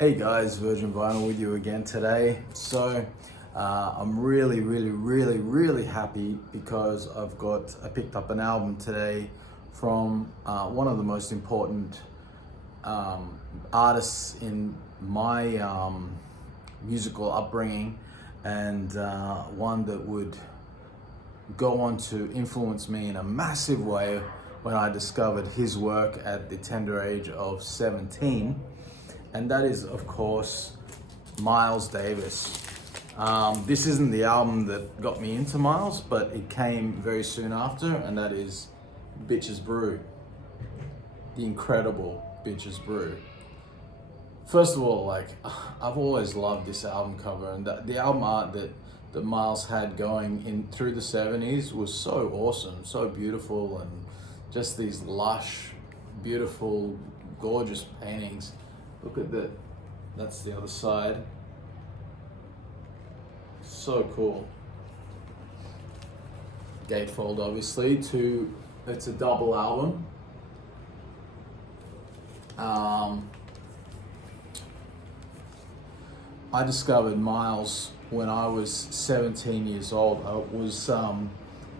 Hey guys, Virgin Vinyl with you again today. I'm really happy because I picked up an album today from one of the most important artists in my musical upbringing, and one that would go on to influence me in a massive way when I discovered his work at the tender age of 17. And that is, of course, Miles Davis. This isn't the album that got me into Miles, but it came very soon after, and that is Bitches Brew. The incredible Bitches Brew. First of all, I've always loved this album cover, and the album art that Miles had going in through the 70s was so awesome, so beautiful, and just these lush, beautiful, gorgeous paintings. Look at that's the other side. So cool. Gatefold, obviously, it's a double album. I discovered Miles when I was 17 years old. It was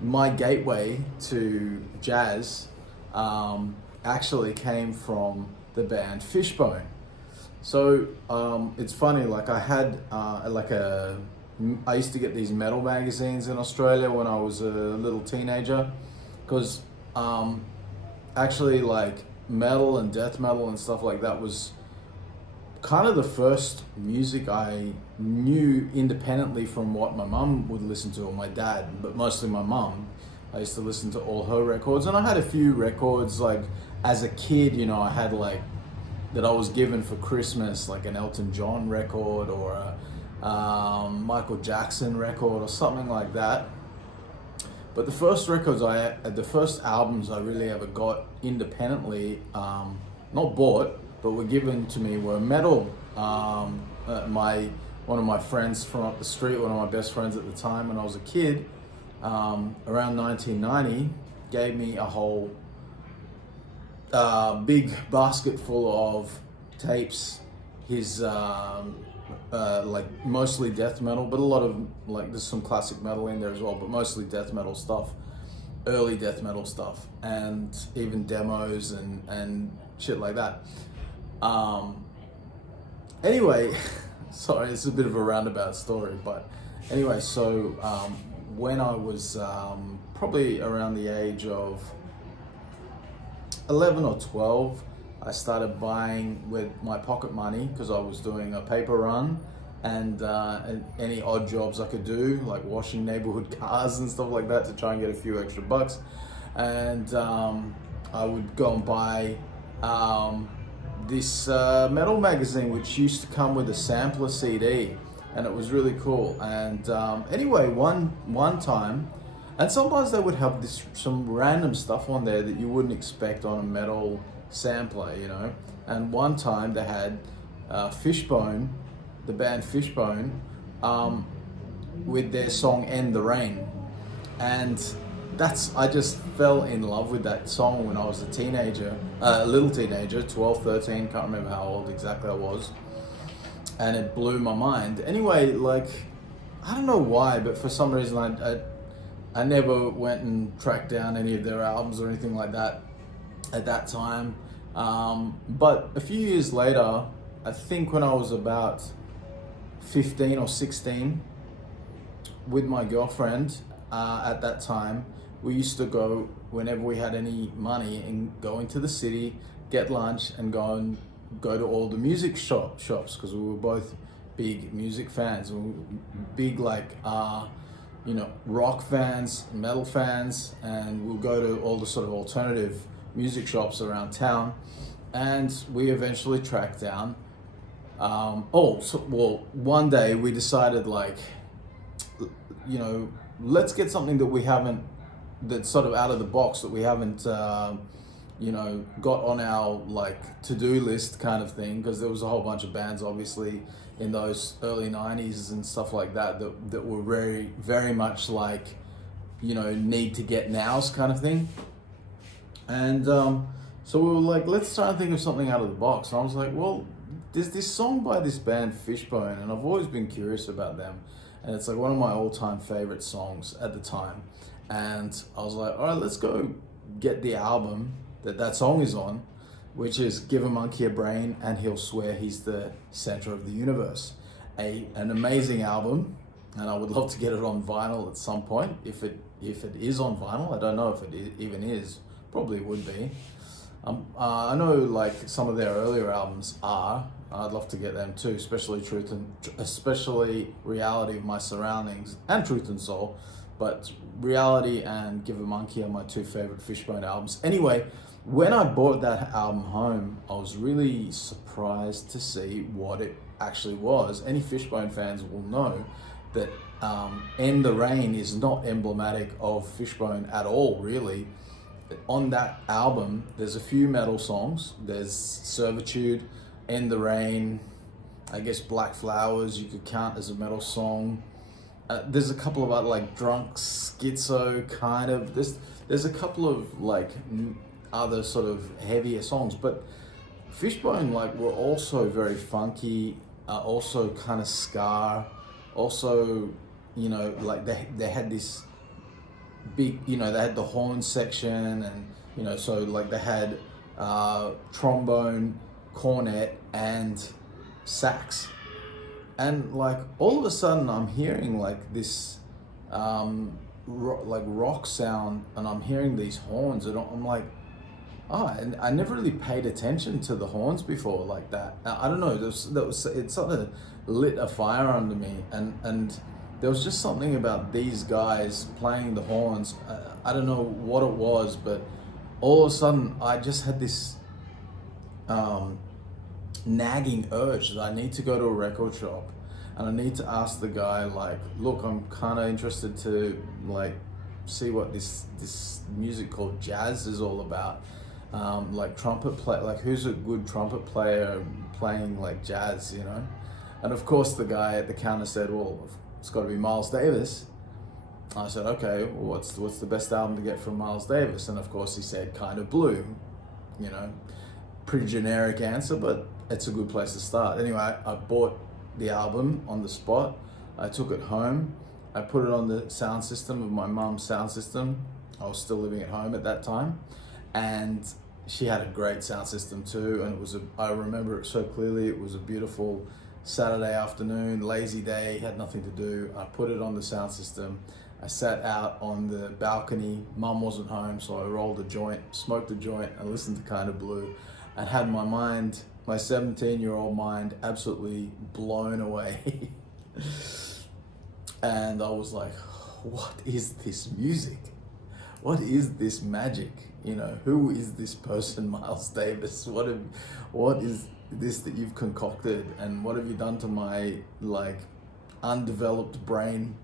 my gateway to jazz actually came from the band Fishbone. So it's funny, I used to get these metal magazines in Australia when I was a little teenager, because actually metal and death metal and stuff like that was kind of the first music I knew independently from what my mum would listen to, or my dad, but mostly my mum. I used to listen to all her records, and I had a few records as a kid, I had that I was given for Christmas, like an Elton John record or a Michael Jackson record or something like that. But the first albums I really ever got independently, not bought, but were given to me, were metal. One of my friends from up the street, one of my best friends at the time when I was a kid, around 1990, gave me a whole big basket full of tapes. His mostly death metal, but a lot of there's some classic metal in there as well, but mostly death metal stuff, early death metal stuff, and even demos and shit like that. Anyway, sorry, it's a bit of a roundabout story, but anyway, so when I was probably around the age of 11 or 12, I started buying with my pocket money, because I was doing a paper run and any odd jobs I could do, like washing neighborhood cars and stuff like that, to try and get a few extra bucks. And I would go and buy this metal magazine, which used to come with a sampler CD, and it was really cool. And anyway, one time, and sometimes they would have some random stuff on there that you wouldn't expect on a metal sampler, And one time they had Fishbone, the band Fishbone, with their song "End the Rain," and I just fell in love with that song when I was a little teenager, 12, 13, can't remember how old exactly I was, and it blew my mind. Anyway, I don't know why, but for some reason I never went and tracked down any of their albums or anything like that at that time. But a few years later, I think when I was about 15 or 16, with my girlfriend at that time, we used to go, whenever we had any money, and go into the city, get lunch, and go to all the music shops, because we were both big music fans. We were big rock fans, metal fans, and we'll go to all the sort of alternative music shops around town. And we eventually tracked down, one day we decided, let's get something that's sort of out of the box, that we haven't got on our to-do list kind of thing, because there was a whole bunch of bands obviously in those early 90s and stuff like that were very, very much need to get nows kind of thing. And so we were let's try and think of something out of the box. And I was like, well, there's this song by this band Fishbone, and I've always been curious about them, and it's like one of my all-time favorite songs at the time. And I was like, all right, let's go get the album that song is on, which is Give a Monkey a Brain and He'll Swear He's the Center of the Universe. An amazing album, and I would love to get it on vinyl at some point, if it is on vinyl. I don't know if it even is. Probably would be. I know like some of their earlier albums are. I'd love to get them too, especially Reality of My Surroundings and Truth and Soul. But Reality and Give a Monkey are my two favorite Fishbone albums. Anyway, when I bought that album home, I was really surprised to see what it actually was. Any Fishbone fans will know that End the Rain is not emblematic of Fishbone at all, really. On that album, there's a few metal songs. There's Servitude, End the Rain, I guess Black Flowers you could count as a metal song. There's a couple of other, like Drunk Schizo, kind of. There's a couple of like other sort of heavier songs, but Fishbone like were also very funky, also kind of ska, also, you know, like they had this big, you know, they had the horn section, and you know, so like they had trombone, cornet, and sax, and like all of a sudden I'm hearing like this rock sound, and I'm hearing these horns, and I'm like, oh, and I never really paid attention to the horns before like that. I don't know, it sort of lit a fire under me, and there was just something about these guys playing the horns. I don't know what it was, but all of a sudden I just had this nagging urge that I need to go to a record shop, and I need to ask the guy, like, look, I'm kind of interested to like see what this music called jazz is all about. Like trumpet play, like who's a good trumpet player playing like jazz, you know? And of course the guy at the counter said, well, it's got to be Miles Davis. I said, okay, well, what's the best album to get from Miles Davis? And of course he said Kind of Blue, you know, pretty generic answer, but it's a good place to start. Anyway, I bought the album on the spot. I took it home. I put it on the sound system of my mum's sound system. I was still living at home at that time, and she had a great sound system too. And I remember it so clearly. It was a beautiful Saturday afternoon, lazy day, had nothing to do. I put it on the sound system. I sat out on the balcony. Mum wasn't home, so I rolled a joint, smoked a joint, and listened to Kind of Blue, and had my 17-year-old mind absolutely blown away. And I was like, what is this music? What is this magic? You know, who is this person, Miles Davis? What is this that you've concocted, and what have you done to my like undeveloped brain?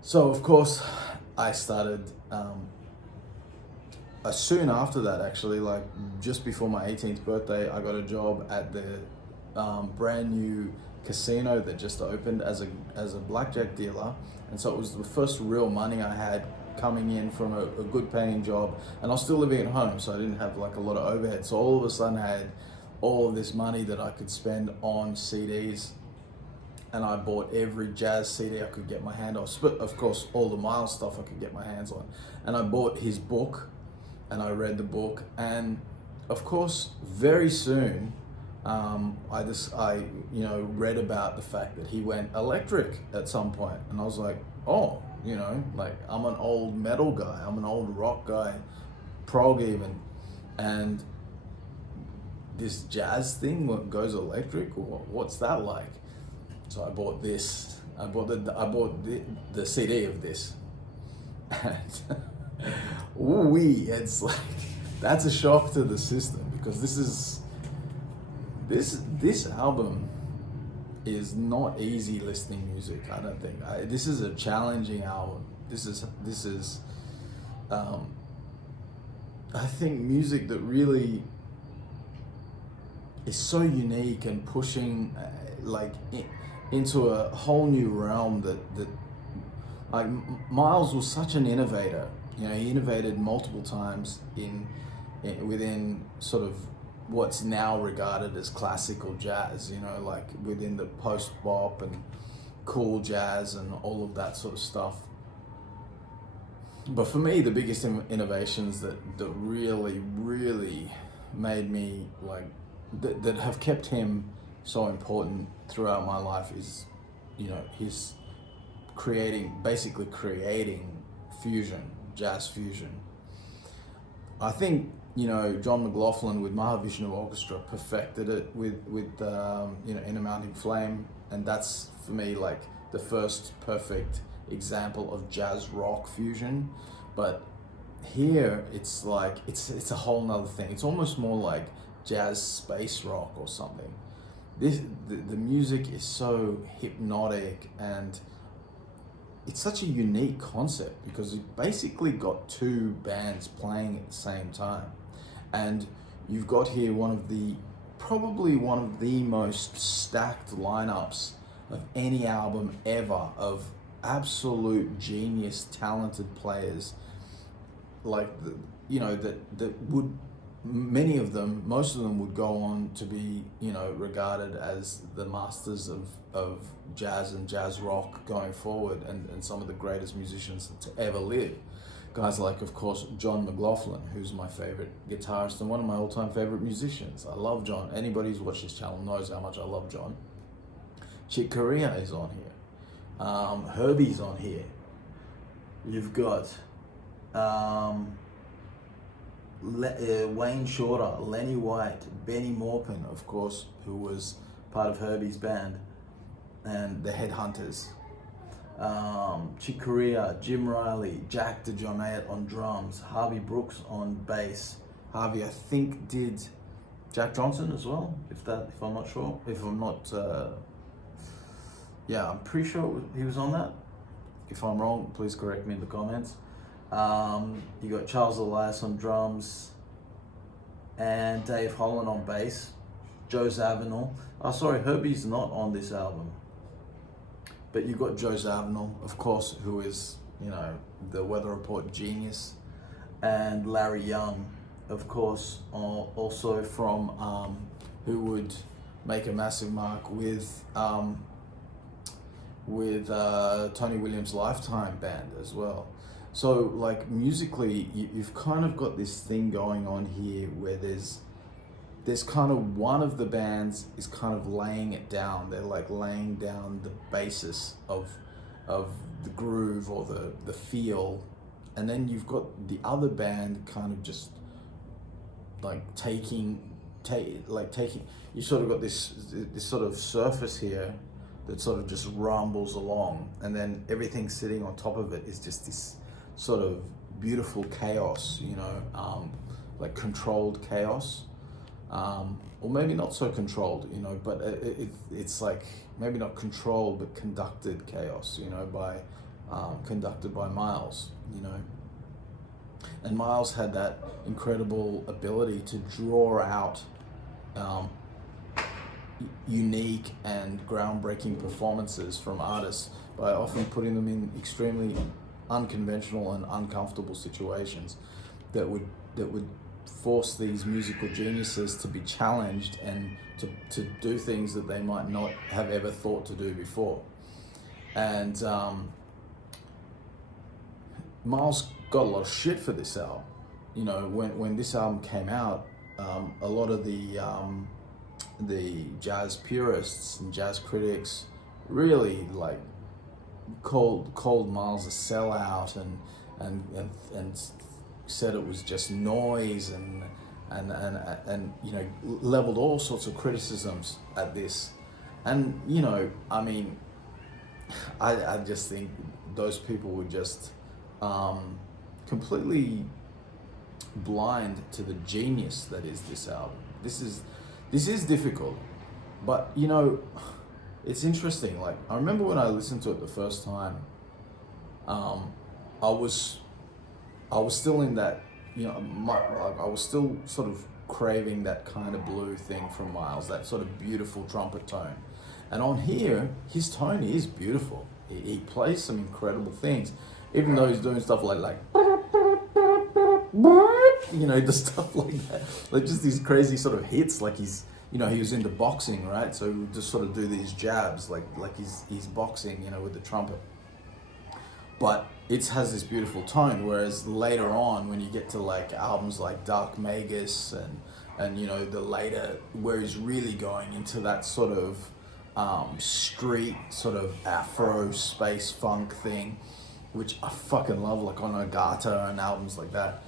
So of course I started soon after that, actually, like just before my 18th birthday, I got a job at the brand new casino that just opened as a blackjack dealer. And so it was the first real money I had coming in from a good paying job, and I was still living at home, so I didn't have like a lot of overhead. So all of a sudden I had all of this money that I could spend on CDs, and I bought every jazz CD I could get my hand on. But of course, all the Miles stuff I could get my hands on. And I bought his book, and I read the book, and of course, very soon, I read about the fact that he went electric at some point, and I was like, oh, you know, like I'm an old metal guy, I'm an old rock guy, prog even, and this jazz thing goes electric. What's that like? So I bought this. I bought the CD of this, and it's like, that's a shock to the system, because this album is not easy listening music. I don't think. This is a challenging album. This is I think music that really is so unique and pushing into a whole new realm that like Miles was such an innovator. You know, he innovated multiple times within sort of what's now regarded as classical jazz, you know, like within the post-bop and cool jazz and all of that sort of stuff. But for me, the biggest innovations that really, really made me like, that have kept him so important throughout my life is, you know, his basically creating fusion, jazz fusion. I think, you know, John McLaughlin with Mahavishnu Orchestra perfected it with you know, In a Mounting Flame, and that's for me like the first perfect example of jazz rock fusion. But here it's like it's a whole nother thing. It's almost more like jazz space rock or something. The music is so hypnotic, and it's such a unique concept because you basically got two bands playing at the same time, and you've got here probably one of the most stacked lineups of any album ever, of absolute genius, talented players, like that would, many of them, most of them would go on to be, you know, regarded as the masters of jazz and jazz rock going forward, and some of the greatest musicians to ever live. Guys like, of course, John McLaughlin, who's my favorite guitarist and one of my all-time favorite musicians. I love John. Anybody who's watched this channel knows how much I love John. Chick Corea is on here. Herbie's on here. You've got Wayne Shorter, Lenny White, Benny Maupin, of course, who was part of Herbie's band, and the Headhunters. Chick Corea, Jim Riley, Jack DeJohnette on drums, Harvey Brooks on bass. Harvey, I think, did Jack Johnson as well, if I'm not sure. If I'm not, yeah, I'm pretty sure he was on that. If I'm wrong, please correct me in the comments. You got Charles Elias on drums, and Dave Holland on bass, Joe Zawinul. Oh, sorry, Herbie's not on this album. But you've got Joe Zawinul, of course, who is, you know, the Weather Report genius, and Larry Young, of course, also from, who would make a massive mark with Tony Williams' Lifetime band as well. So, like, musically, you've kind of got this thing going on here where there's kind of one of the bands is kind of laying it down. They're like laying down the basis of the groove or the feel, and then you've got the other band kind of just like taking. You sort of got this sort of surface here that sort of just rumbles along, and then everything sitting on top of it is just this sort of beautiful chaos, you know, like controlled chaos. Or maybe not so controlled, you know, but it's like maybe not controlled, but conducted chaos, you know, conducted by Miles, you know. And Miles had that incredible ability to draw out unique and groundbreaking performances from artists by often putting them in extremely unconventional and uncomfortable situations that would force these musical geniuses to be challenged and to do things that they might not have ever thought to do before. And Miles got a lot of shit for this album. You know, when this album came out, a lot of the jazz purists and jazz critics really like called Miles a sellout and said it was just noise and you know, leveled all sorts of criticisms at this. And you know, I mean, I just think those people were just completely blind to the genius that is this album. This is difficult, but you know, it's interesting. Like, I remember when I listened to it the first time, I was still in that, you know, I was still sort of craving that kind of blue thing from Miles, that sort of beautiful trumpet tone. And on here, his tone is beautiful. He plays some incredible things, even though he's doing stuff like you know, the stuff like that, like just these crazy sort of hits, like he's, you know, he was into boxing, right? So he would just sort of do these jabs, like he's boxing, you know, with the trumpet. But it has this beautiful tone, whereas later on, when you get to like albums like Dark Magus and you know, the later, where he's really going into that sort of street sort of Afro space funk thing, which I fucking love, like on Agata and albums like that.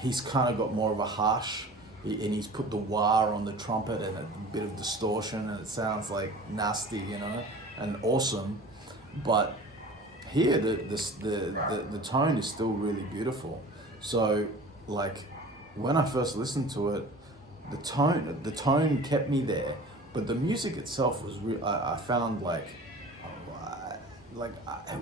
He's kind of got more of a harsh, and he's put the wah on the trumpet and a bit of distortion, and it sounds like nasty, you know, and awesome. But here, the tone is still really beautiful. So, like, when I first listened to it, the tone kept me there, but the music itself was I found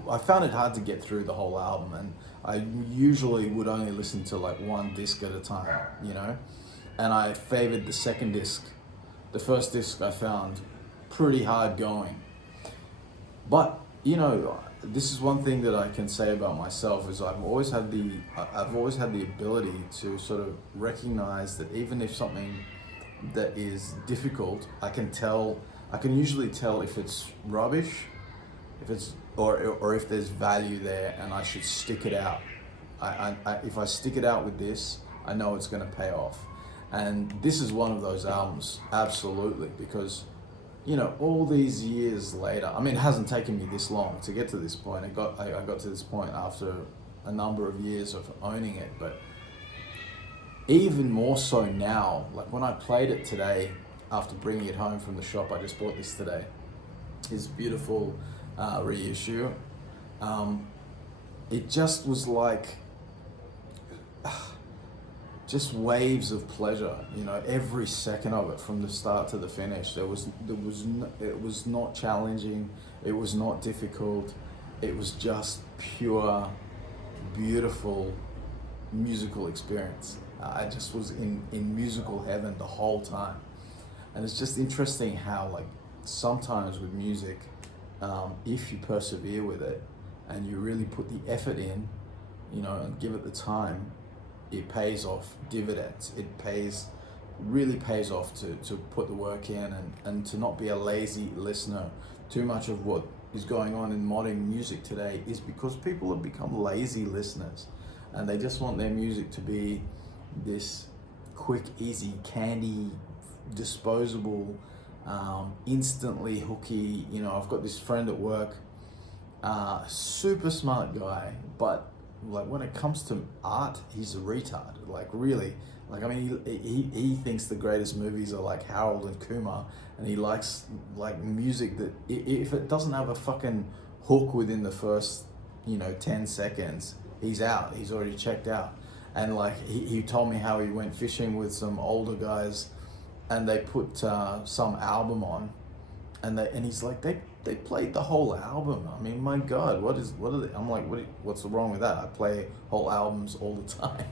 I found it hard to get through the whole album, and I usually would only listen to like one disc at a time, you know, and I favored the second disc. The first disc I found pretty hard going, but you know, this is one thing that I can say about myself is I've always had the ability to sort of recognize that even if something that is difficult, I can usually tell if it's rubbish, if it's or if there's value there, and I should stick it out. If I stick it out with this, I know it's going to pay off, and this is one of those albums, absolutely, because you know, all these years later, I mean, it hasn't taken me this long to get to this point. I got to this point after a number of years of owning it, but even more so now, like when I played it today, after bringing it home from the shop, I just bought this today, his beautiful reissue. It just was like, just waves of pleasure, you know, every second of it from the start to the finish. It was not challenging, it was not difficult, it was just pure, beautiful musical experience. I just was in musical heaven the whole time. And it's just interesting how, like, sometimes with music, if you persevere with it and you really put the effort in, you know, and give it the time, it pays off dividends. It really pays off to put the work in and to not be a lazy listener. Too much of what is going on in modern music today is because people have become lazy listeners, and they just want their music to be this quick, easy, candy, disposable, instantly hooky. You know, I've got this friend at work, super smart guy, but like when it comes to art, he's a retard. Like really, like I mean, he thinks the greatest movies are like Harold and Kumar, and he likes like music that if it doesn't have a fucking hook within the first, you know, 10 seconds, he's out. He's already checked out. And like he told me how he went fishing with some older guys, and they put some album on, and he's like they played the whole album. I mean, my God, what are they? I'm like, what's wrong with that? I play whole albums all the time.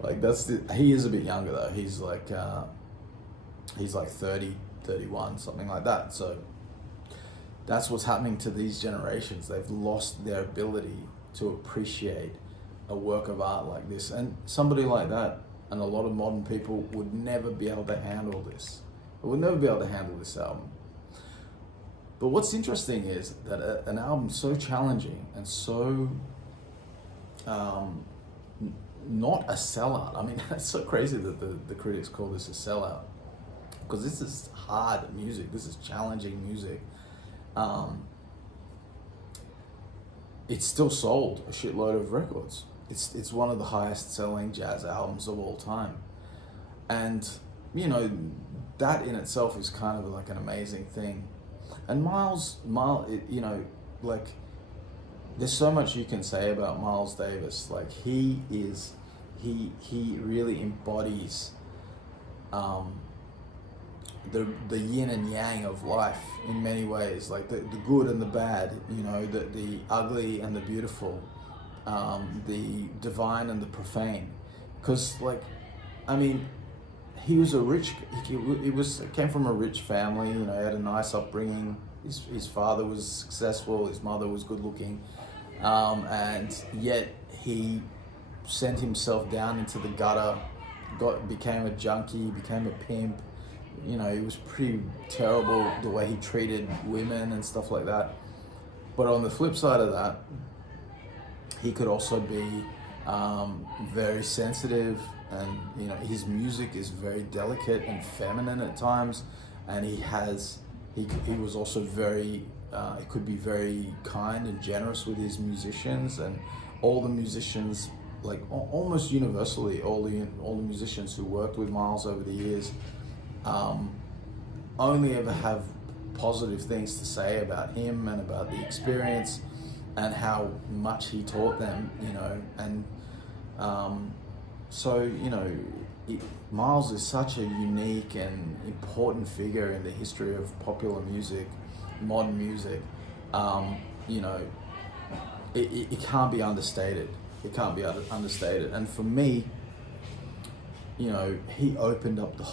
Like he is a bit younger though. He's like 30, 31, something like that. So that's what's happening to these generations. They've lost their ability to appreciate a work of art like this. And somebody like that, and a lot of modern people, would never be able to handle this. They would never be able to handle this album. But what's interesting is that an album so challenging and so not a sellout. I mean, it's so crazy that the critics call this a sellout, because this is hard music. This is challenging music. It's still sold a shitload of records. It's one of the highest selling jazz albums of all time. And, you know, that in itself is kind of like an amazing thing. And Miles, you know, like, there's so much you can say about Miles Davis. Like, he really embodies the yin and yang of life in many ways, like the good and the bad, you know, the ugly and the beautiful, the divine and the profane. Because, like, I mean, he was came from a rich family, you know, he had a nice upbringing. His father was successful, his mother was good looking, and yet he sent himself down into the gutter, became a junkie, became a pimp. You know, it was pretty terrible the way he treated women and stuff like that. But on the flip side of that, he could also be very sensitive, and you know, his music is very delicate and feminine at times, and he was also very he could be very kind and generous with his musicians, and all the musicians, like almost universally, all the musicians who worked with Miles over the years only ever have positive things to say about him and about the experience and how much he taught them, you know. And so, you know, Miles is such a unique and important figure in the history of popular music, modern music. You know, it can't be understated. It can't be understated. And for me, you know, he opened up that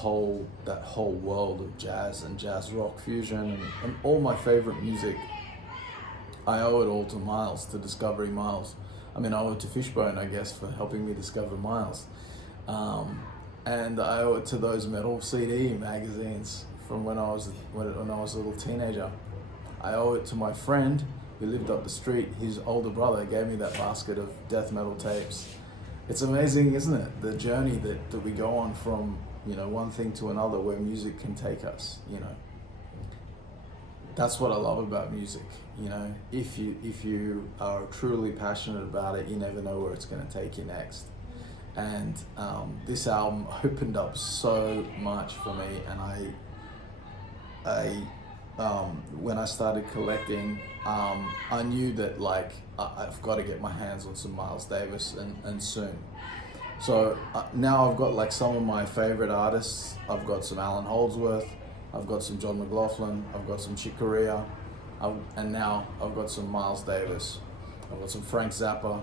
whole world of jazz and jazz rock fusion, and all my favorite music. I owe it all to Miles, to discovering Miles. I mean, I owe it to Fishbone, I guess, for helping me discover Miles. And I owe it to those metal CD magazines from when I was a little teenager. I owe it to my friend who lived up the street. His older brother gave me that basket of death metal tapes. It's amazing, isn't it? The journey that we go on from, you know, one thing to another, where music can take us, you know. That's what I love about music, you know. If you are truly passionate about it, you never know where it's going to take you next. And this album opened up so much for me, and when I started collecting, I knew that, like, I've got to get my hands on some Miles Davis and soon. So now I've got like some of my favorite artists. I've got some Alan Holdsworth, I've got some John McLaughlin, I've got some Chick Corea, and now I've got some Miles Davis. I've got some Frank Zappa.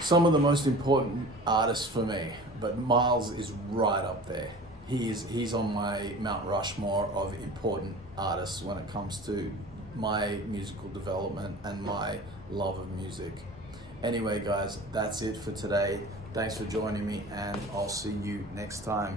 Some of the most important artists for me, but Miles is right up there. He's on my Mount Rushmore of important artists when it comes to my musical development and my love of music. Anyway, guys, that's it for today. Thanks for joining me, and I'll see you next time.